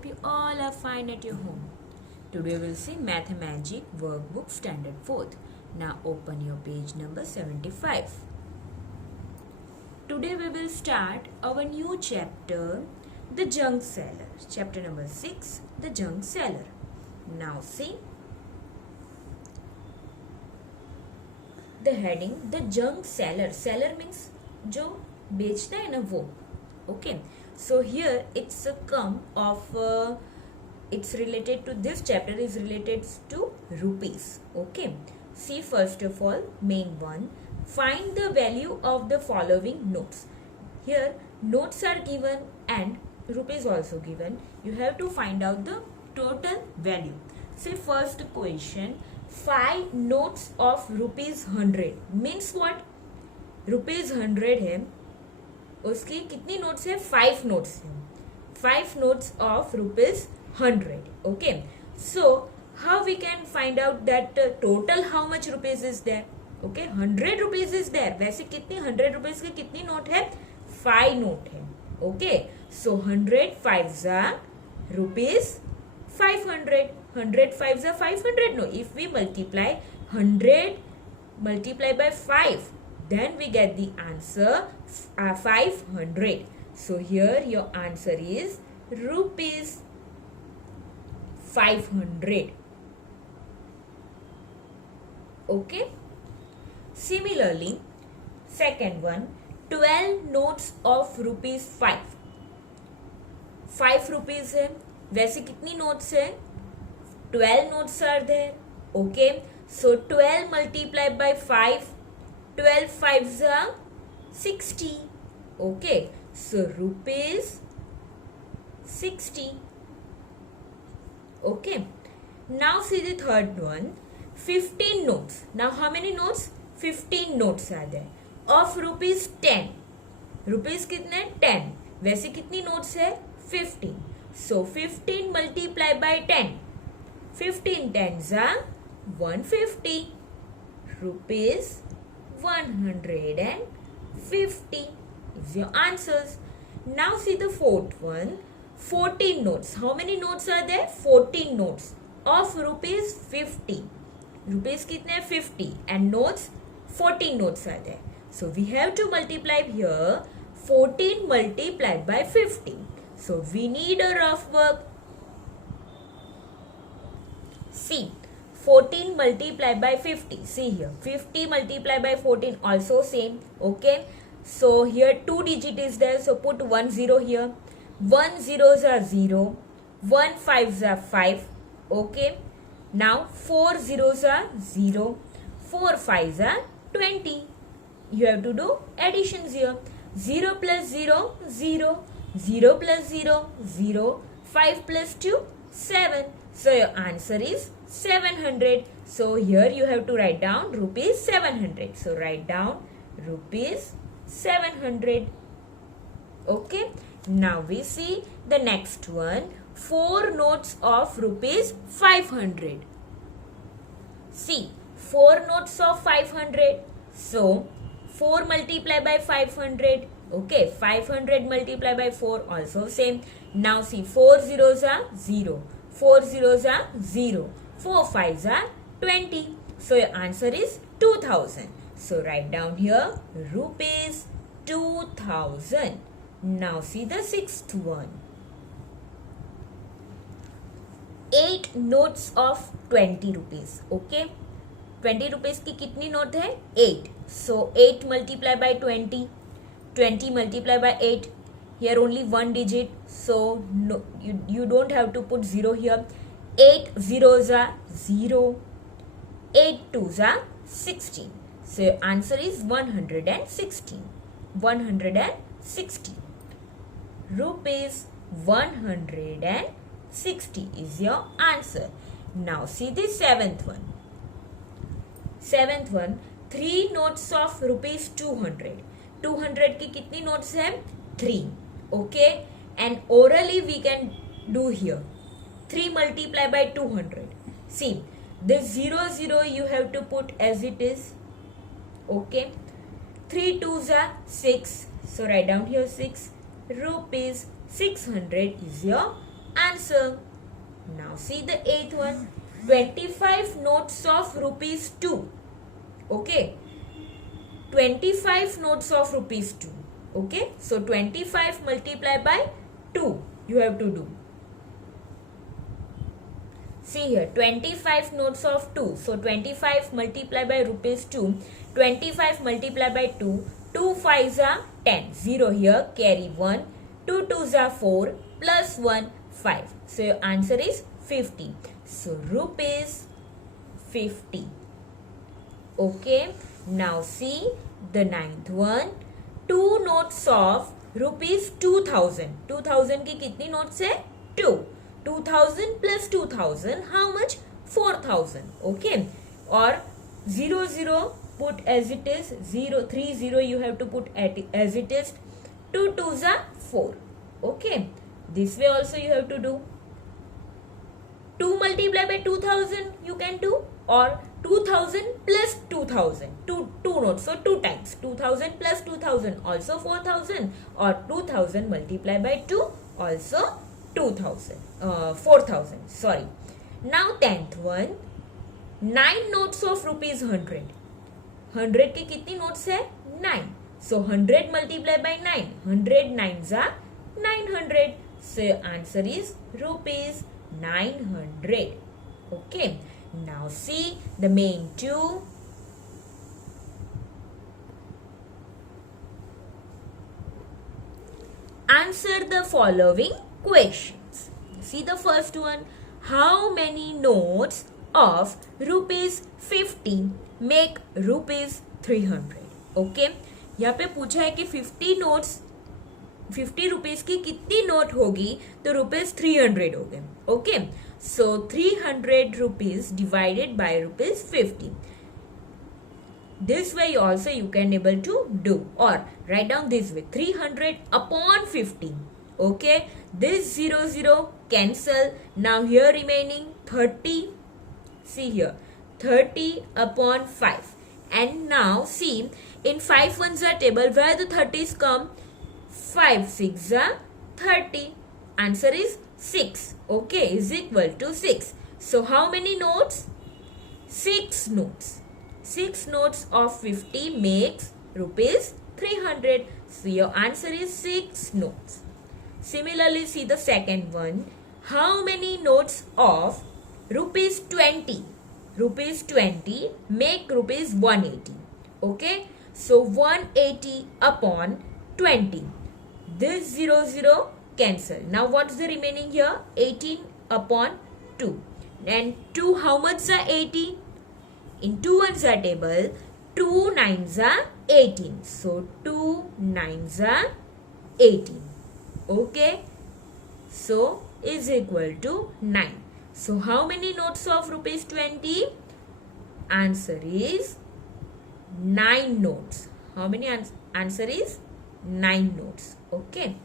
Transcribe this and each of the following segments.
hope you all are fine at your home. Today we'll see Mathmagic Workbook Standard 4th. Now open your page number 75. Today we will start our new chapter, The Junk Seller. Chapter number 6, The Junk Seller. Now see the heading, The Junk Seller. Seller means जो बेचता है ना वो. Okay. So here it's a it's related to this chapter is related to rupees. Okay. See first of all main one. Find the value of the following notes. Here notes are given and rupees also given. You have to find out the total value. See first question. 5 notes of rupees 100 means what? Rupees 100 है, उसकी कितनी notes है? 5 notes है. 5 notes of rupees 100. Okay, so how we can find out that total how much rupees is there? Okay, 100 rupees is there. वैसे कितनी 100 rupees की कितनी note है? 5 नोट है. Okay, so 100 5s are rupees 500. 100 5s are 500. No, if we multiply 100 multiply by 5, then we get the answer 500. So here your answer is rupees 500. Okay. Similarly, second one, 12 notes of rupees 5. 5 rupees है. वैसे कितनी notes है? 12 notes are there. Okay. So 12 multiplied by 5. 12 5s are 60. Okay, so rupees 60. Okay, now see the third one. 15 notes. Now how many notes? 15 notes are there of rupees 10. Rupees कितने? 10. वैसे कितनी notes है? 15. So 15 multiply by 10. 15 10s are 150. Rupees 150 is your answers. Now see the fourth one. 14 notes. How many notes are there? 14 notes of rupees 50. Rupees कितने? 50 and notes 14 notes are there. So we have to multiply here 14 multiplied by 50. So we need a rough work. See 14 multiplied by 50. See here 50 multiplied by 14 also same. Okay, so here 2 digit is there, so put 1 0 here. 1 zeros are 0, 1 5s are 5. Okay, now 4 zeros are 0, 4 5s are 20. You have to do additions here. 0 plus 0 0, 0 plus 0 0, 5 plus 2 7. So your answer is 700. So here you have to write down rupees 700. So write down rupees 700. Okay. Now we see the next one. 4 notes of rupees 500. See 4 notes of 500. So 4 multiply by 500. Okay. 500 multiply by 4 also same. Now see 4 zeros are 0. 4 zeros are 0. 4 5s are 20. So your answer is 2000. So write down here rupees 2000. Now see the sixth one. 8 notes of 20 rupees. Okay. 20 rupees की कितनी note है? 8. So 8 multiply by 20. 20 multiply by 8. Here only 1 digit, so no, you don't have to put 0 here. 8 zeros are 0, 8 2s are 16. So your answer is 116. 160 rupees 160 is your answer. Now see the seventh one. Seventh one, 3 notes of rupees 200. 200 की कितनी notes है? 3. Okay, and orally we can do here 3 multiply by 200. See this 0 0 you have to put as it is. Okay, 3 2s are 6, so write down here 6. Rupees 600 is your answer. Now see the eighth one. 25 notes of rupees 2. Okay. 25 notes of rupees 2. Okay. So 25 multiplied by 2 you have to do. See here, 25 notes of 2. So 25 multiplied by rupees 2. 25 multiplied by 2. 2 5s are 10. 0 here, carry 1. 2 2s are 4. Plus 1, 5. So your answer is 50. So rupees 50. Okay. Now see the ninth one. 2 notes of rupees 2000. 2000 की कितनी notes है? 2. 2000 plus 2000, how much? 4000. Okay. Or 00 put as it is. 30 you have to put as it is. 2 2s are 4. Okay. This way also you have to do. 2 multiplied by 2000 you can do, or 2000 plus 2000. 2 notes, so 2 times. 2000 plus 2000 also 4000, or 2000 multiplied by 2 also 4000. Sorry. Now 10th one. 9 notes of rupees 100. 100 के कितनी notes है? 9. So 100 multiplied by 9. 100 9s are 900. So your answer is rupees 900. Okay. Now see the main two. Answer the following questions. See the first one. How many notes of rupees 50 make rupees 300? Okay. यहाँ पे पूछा है कि 50 notes 50 rupees की कितनी note होगी तो rupees 300 हो गए. Okay. So 300 rupees divided by rupees 50. This way also you can able to do, or write down this way, 300 upon 50. Okay. This 0 cancel. Now here remaining 30. See here, 30 upon 5. And now see, in 5 ones are table, where the 30s come? 5 6 are 30. Answer is 6. Okay, is equal to 6. So how many notes? 6 notes. 6 notes of 50 makes rupees 300. So your answer is 6 notes. Similarly, see the second one. How many notes of rupees 20? Rupees 20 make rupees 180. Okay. So 180 upon 20. This 0 cancel. Now what's the remaining here? 18 upon 2. And 2, how much are 80? In 2 ones are table, 2 9s are 18. So 2 9s are 18. Okay. So is equal to 9. So how many notes of rupees 20? Answer is 9 notes. How many answer is 9 notes. Okay.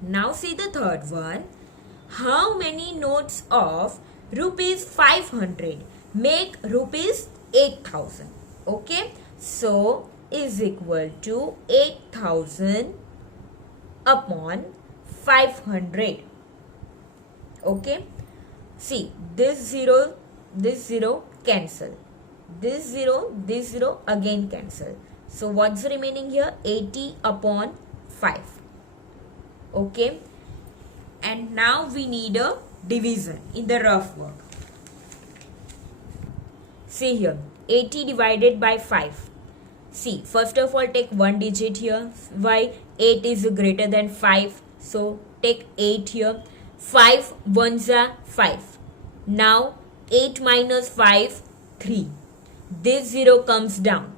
Now see the third one. How many notes of rupees 500 make rupees 8000? Okay. So is equal to 8000 upon 500. Okay. See, this 0 cancel. This 0 again cancel. So what's remaining here? 80 upon 5. Okay. And now we need a division in the rough work. See here, 80 divided by 5. See, first of all take one digit here. Why? 8 is greater than 5. So take 8 here. 5 ones are 5. Now 8 minus 5, 3. This 0 comes down.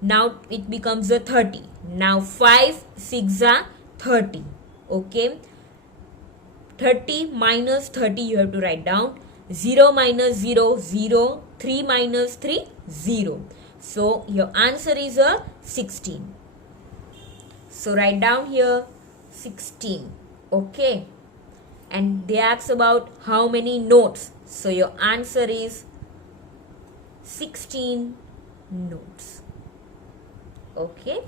Now it becomes a 30. Now 5 6 are 30. Okay. 30 minus 30 you have to write down. 0 minus 0, 0. 3 minus 3, 0. So your answer is a 16. So write down here 16. Okay. And they ask about how many notes. So your answer is 16 notes. Okay.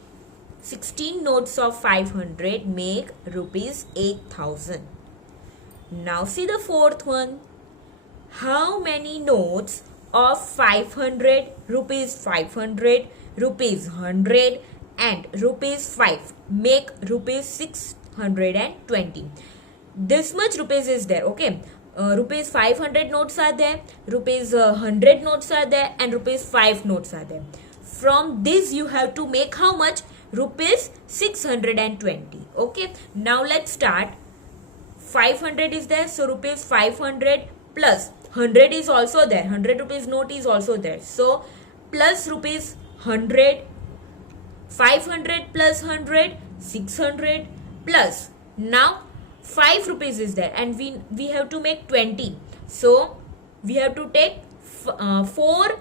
16 notes of 500 make rupees 8000. Now see the fourth one. How many notes of 500, rupees 500, rupees 100 and rupees 5 make rupees 620? This much rupees is there, okay? Rupees 500 notes are there, rupees 100 notes are there, and rupees 5 notes are there. From this you have to make how much? Rupees 620. Okay, now let's start. 500 is there, so rupees 500 plus 100 is also there, 100 rupees note is also there, so plus rupees 100, 500 plus 100, 600 plus, now 5 rupees is there and we have to make 20, so we have to take 4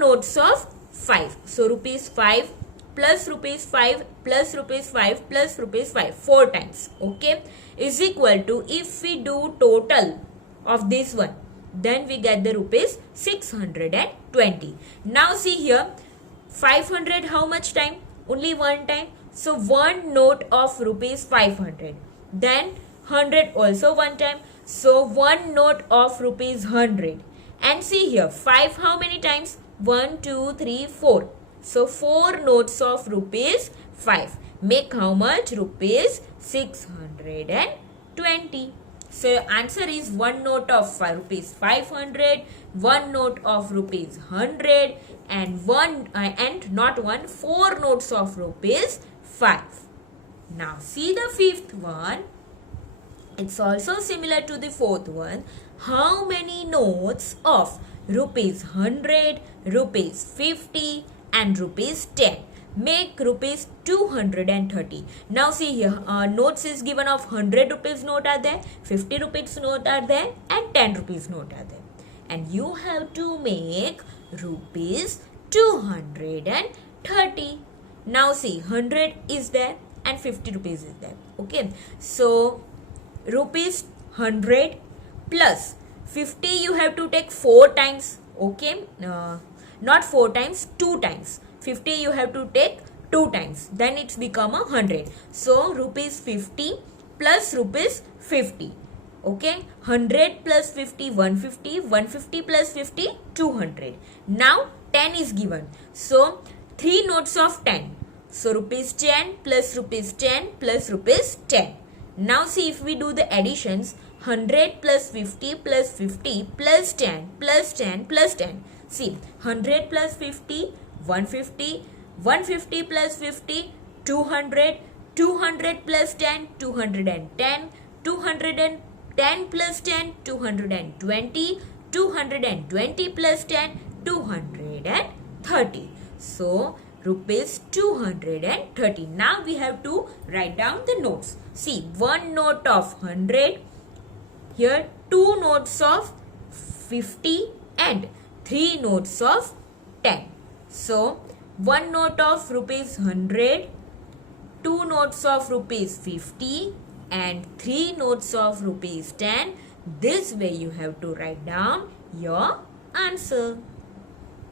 notes of 5, so rupees 5 plus rupees 5 plus rupees 5 plus rupees 5 4 times, okay, is equal to, if we do total of this one, then we get the rupees 620. Now see here, 500 how much time? Only one time, so one note of rupees 500. Then 100 also one time, so one note of rupees 100. And see here, 5 how many times? 1, 2, 3, 4. So 4 notes of rupees 5 make how much? Rupees 620. So answer is one note of rupees 500, one note of rupees 100, and 4 notes of rupees 5. Now see the fifth one. It's also similar to the fourth one. How many notes of rupees 100, rupees 50 and rupees 10 make rupees 230? Now see here, notes is given of 100 rupees note are there, 50 rupees note are there, and 10 rupees note are there. And you have to make rupees 230. Now see, 100 is there and 50 rupees is there. Okay, so rupees 100 plus 50 you have to take 4 times. Okay, not 4 times, 2 times. 50 you have to take 2 times, then it's become 100. So rupees 50 plus rupees 50. Okay, 100 plus 50, 150, 150 plus 50, 200. Now 10 is given, so 3 notes of 10. So rupees 10 plus rupees 10 plus rupees 10. Now see, if we do the additions, 100 plus 50 plus 50 plus 10 plus 10 plus 10. See, 100 plus 50, 150, 150 plus 50, 200, 200 plus 10, 210, 210 plus 10, 220, 220 plus 10, 230. So, rupees 230. Now we have to write down the notes. See, one note of 100, here 2 notes of 50 and 3 notes of 10. So, one note of rupees 100, 2 notes of rupees 50 and 3 notes of rupees 10. This way you have to write down your answer.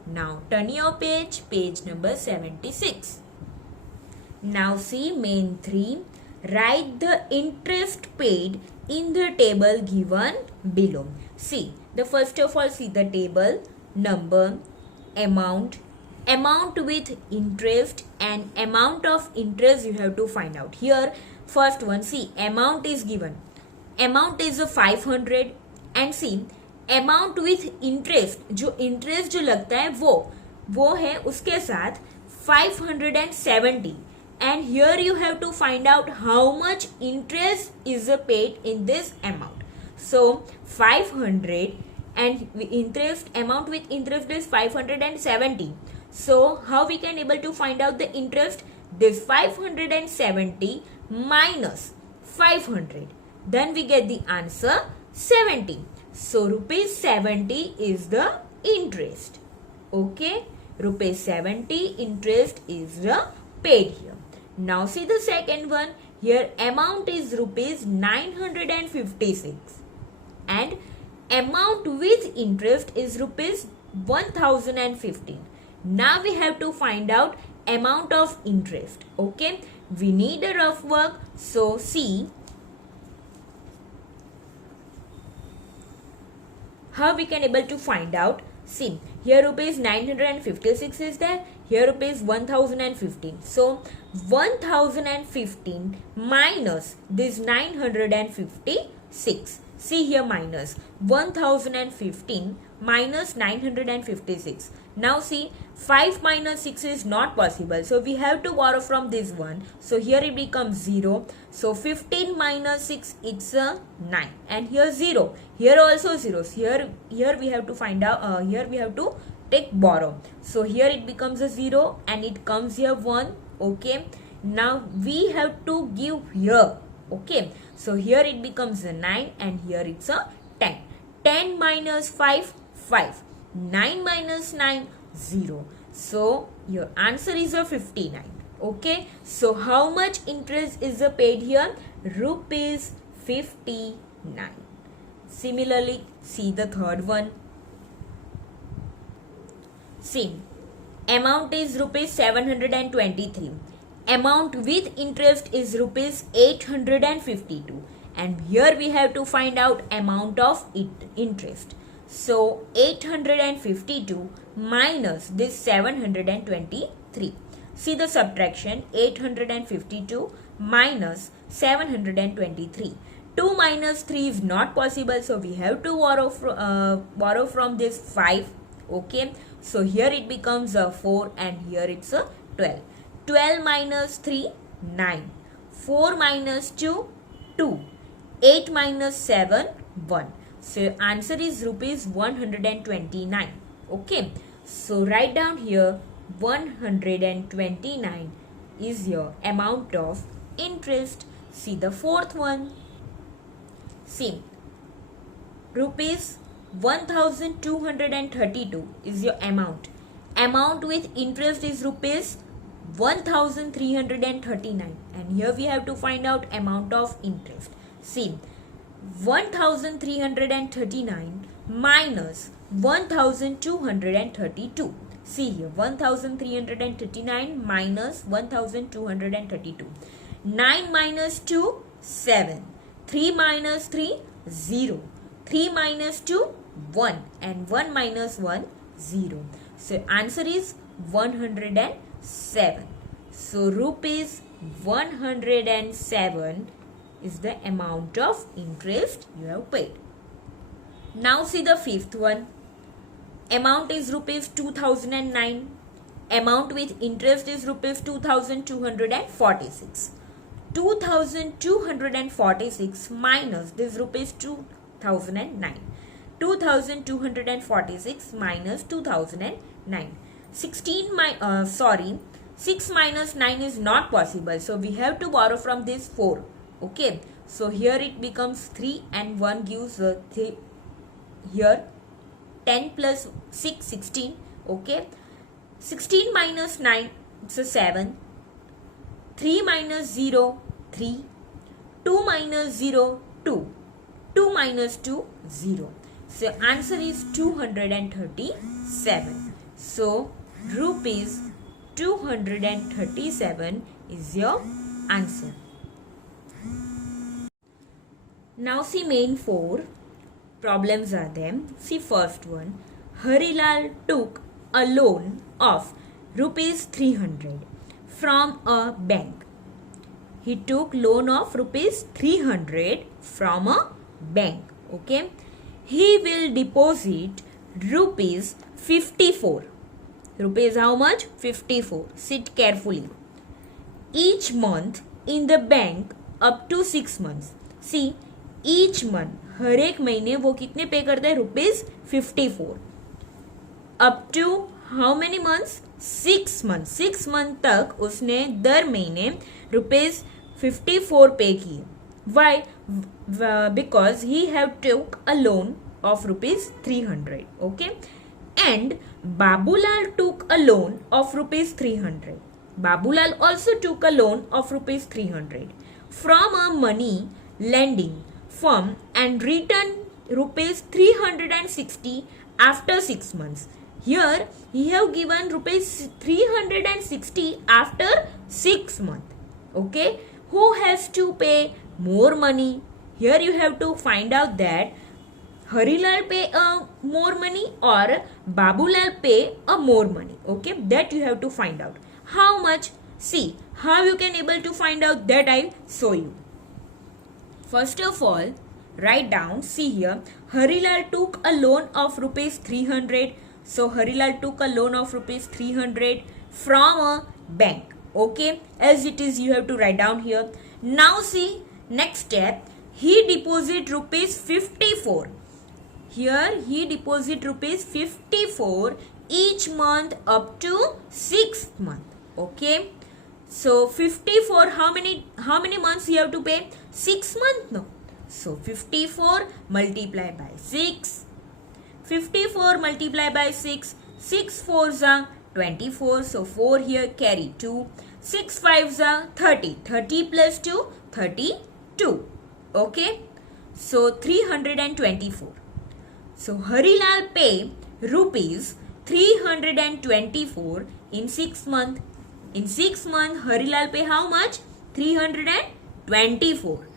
Now turn your page, page number 76. Now see main 3. Write the interest paid in the table given below. See, the first of all, see the table, number, amount with interest, and amount of interest you have to find out. Here, first one, see, amount is given. Amount is 500 and see, amount with interest, जो interest जो लगता है वो है उसके साथ 570, and here you have to find out how much interest is paid in this amount. So 500 and interest, amount with interest is 570. So how we can able to find out the interest? This 570 minus 500, then we get the answer 70. So rupees 70 is the interest. Okay, rupees 70 interest is the paid here. Now see the second one. Here amount is rupees 956 and amount with interest is rupees 1015. Now we have to find out amount of interest. Okay, we need a rough work. So see, How we can able to find out? See, here rupees 956 is there, here rupees 1015. So 1015 minus this 956. See here, minus 1015 minus 956. Now see, 5 minus 6 is not possible. So we have to borrow from this one. So here it becomes 0. So 15 minus 6, it's a 9. And here 0. Here also zeros. Here we have to find out, here we have to take borrow. So here it becomes a 0 and it comes here 1. Okay. Now we have to give here. Okay. So here it becomes a 9 and here it's a 10. 10 minus 5, 5. 9 minus 9, 0. So your answer is a 59. Okay. So how much interest is paid here? Rupees 59. Similarly, see the third one. See, amount is rupees 723. Amount with interest is rupees 852. And here we have to find out amount of interest. So 852 minus this 723. See the subtraction, 852 minus 723. 2 minus 3 is not possible, so we have to borrow from this 5. Okay, so here it becomes a 4 and here it's a 12. 12 minus 3, 9. 4 minus 2, 2. 8 minus 7, 1. So answer is rupees 129. Okay, so write down here 129 is your amount of interest. See the fourth one. See, rupees 1232 is your amount. Amount with interest is rupees 1339, and here we have to find out amount of interest. See, 1339 minus 1232. See here, 1339 minus 1232. 9 minus 2, 7. 3 minus 3, 0. 3 minus 2, 1. And 1 minus 1, 0. So answer is 107. So rupees 107 is the amount of interest you have paid. Now see the fifth one. Amount is rupees 2009. Amount with interest is rupees 2246. 2246 minus this rupees 2009. 2246 minus 2009. 6 minus 9 is not possible. So we have to borrow from this 4. Okay. So here it becomes 3 and 1 gives 3. Here 10 plus 6, 16. Okay. 16 minus 9, it's a 7. 3 minus 0, 3. 2 minus 0, 2. 2 minus 2, 0. So answer is 237. So rupees 237 is your answer. Now see main 4 problems are there. See first one. Harilal took a loan of rupees 300 from a bank. He took loan of rupees 300 from a bank. Okay. He will deposit rupees 54. Rupees how much? 54. Sit carefully. Each month in the bank up to 6 months. See, each month, हर एक महीने वो कितने pay करता है? Rupees 54. Up to how many months? 6 month. 6 month तक उसने दर महीने रुपीज 54 पे किए. Why? Because he have took a loan of rupees 300. Okay. And Babulal took a loan of rupees 300. Babulal also took a loan of rupees 300 from a money lending firm and returned rupees 360 after 6 months. Here he have given rupees 360 after 6 months. Okay. Who has to pay more money? Here you have to find out that Harilal pay more money or Babulal pay more money? Okay, that you have to find out. How much? See, how you can able to find out that I show you. First of all, write down, see here, Harilal took a loan of rupees 300. So Harilal took a loan of rupees 300 from a bank. Okay, as it is you have to write down here. Now see, next step, he deposit rupees 54. Here he deposit rupees 54 each month up to 6th month. Okay. So 54, how many months you have to pay? 6 months, no. So 54 multiplied by 6. 54 multiplied by 6. 6 4s are 24. So 4 here carry 2. 6 5s are 30. 30 plus 2, 32. Okay. So 324. So Harilal pay rupees 324 in 6 months. In 6 months, Harilal pay how much? 324.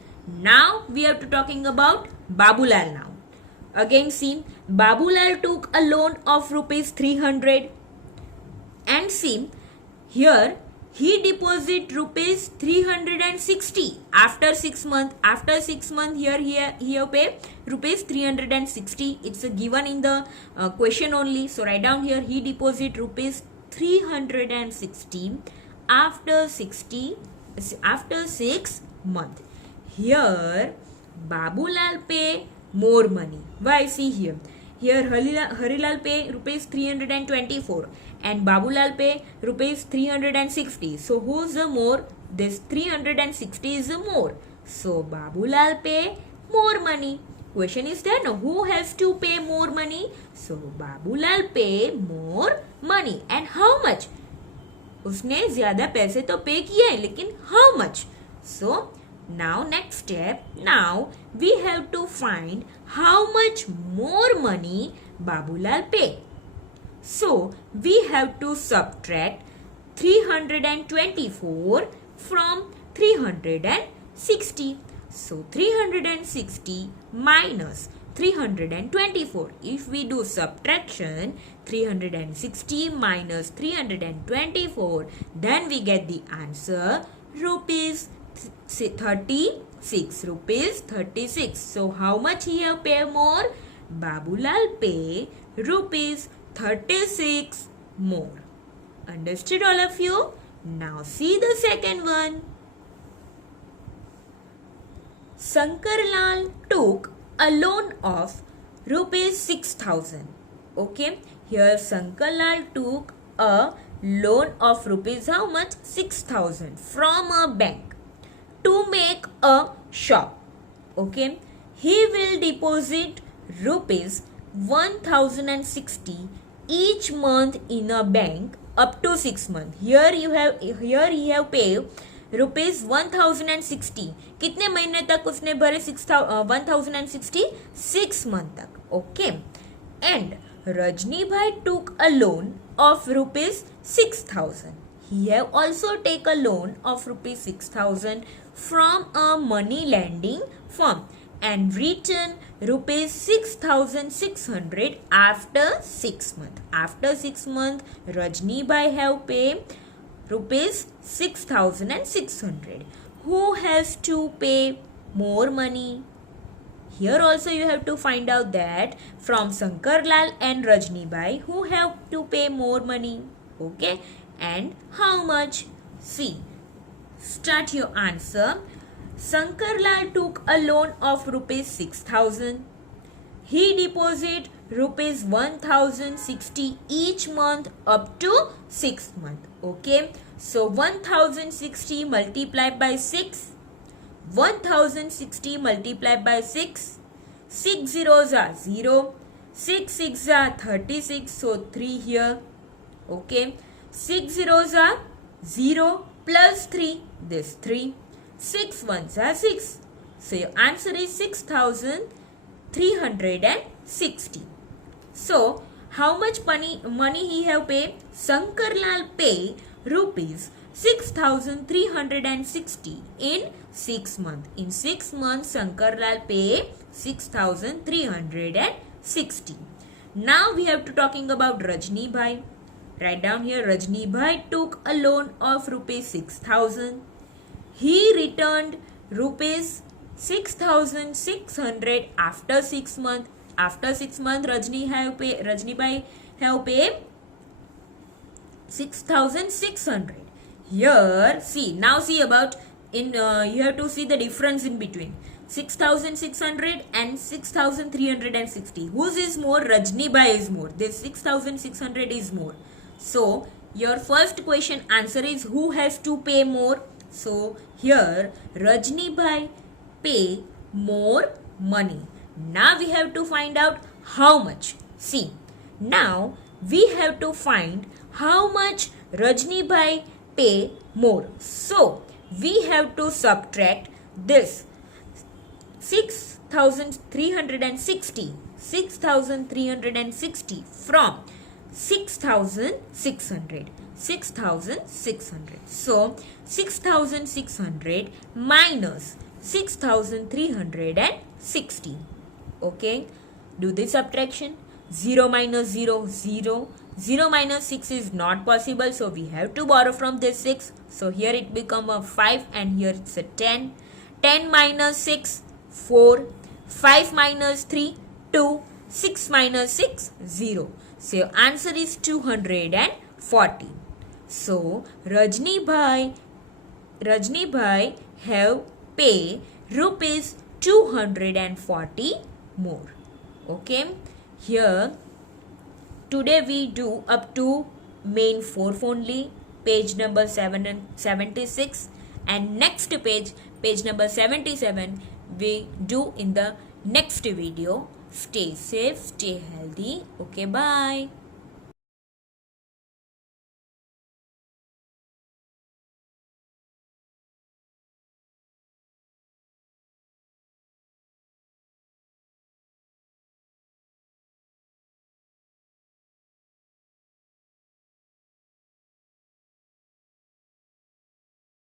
Now we have to talking about Babulal now. Again see, Babulal took a loan of rupees 300. And see, here he deposit rupees 360 after 6 months. After 6 months, here he pay rupees 360. It's a given in the question only. So write down here, he deposit rupees 360 after 6 months. Here Babulal pay more money. Why? See here. Here Harilal pay rupees 324 and Babulal pay rupees 360. So who's the more? This 360 is the more. So Babulal pay more money. Question is there, no? Who has to pay more money? So Babulal pay more money. And how much? उसने ज़्यादा पैसे तो पे किए हैं, लेकिन how much? So now next step, now we have to find how much more money Babulal pay. So we have to subtract 324 from 360. So 360 minus 324. If we do subtraction, 360 minus 324, then we get the answer rupees 36. Rupees 36. So how much he have pay more? Babulal pay rupees 36 more. Understood all of you? Now see the second one. Sankarlal took a loan of rupees 6,000. Okay, here Sankarlal took a loan of rupees how much? 6,000 from a bank to make a shop. Okay, he will deposit rupees 1,060 each month in a bank up to 6 months. Here he have paid rupees 1060. कितने महीने तक उसने भरे? 1060 6 months तक. Okay. And Rajni भाई took a loan of rupees 6,000. He have also take a loan of rupees 6,000 from a money lending firm and return rupees 6,600 after 6 months. After 6 months, Rajni bhai have paid rupees 6,600. Who has to pay more money? Here also you have to find out that from Sankarlal and Rajni bhai, who have to pay more money? Okay, and how much? See, start your answer. Sankarlal took a loan of rupees 6,000. He deposit rupees 1,060 each month up to 6 months. Okay, so 1,060 multiplied by 6. 1,060 multiplied by 6. 6 zeros are 0. 6 6 are 36. So 3 here. Okay, 6 zeros are 0 plus 3. This 3. 6 ones are 6. So your answer is 6,360. So how much money he have paid? Sankarlal pay rupees 6,360 in 6 months. In 6 months, Shankarlal pay 6,360. Now we have to talking about Rajni Bhai. Write down here, Rajni Bhai took a loan of rupees 6,000. He returned rupees 6,600 after 6 months. After 6 months, Rajni Bhai have paid 6,600. Here, now see about you have to see the difference in between 6,600 and 6,360. Whose is more? Rajni Bhai is more. This 6,600 is more. So your first question answer is who has to pay more? So here Rajni Bhai pay more money. Now we have to find out how much. See, now we have to find how much Rajni Bhai pay more. So we have to subtract this 6,360 from 6,600. So 6,600 minus 6,360. Okay, do this subtraction. 0 minus 0, 0. 0 minus 6 is not possible, so we have to borrow from this 6. So here it become a 5 and here it's a 10. 10 minus 6, 4. 5 minus 3, 2. 6 minus 6, 0. So your answer is 240. So Rajni Bhai have pay rupees 240 more. Okay, here today we do up to main 4 only, page number 76, and next page number 77 we do in the next video. Stay safe, stay healthy. Okay, bye.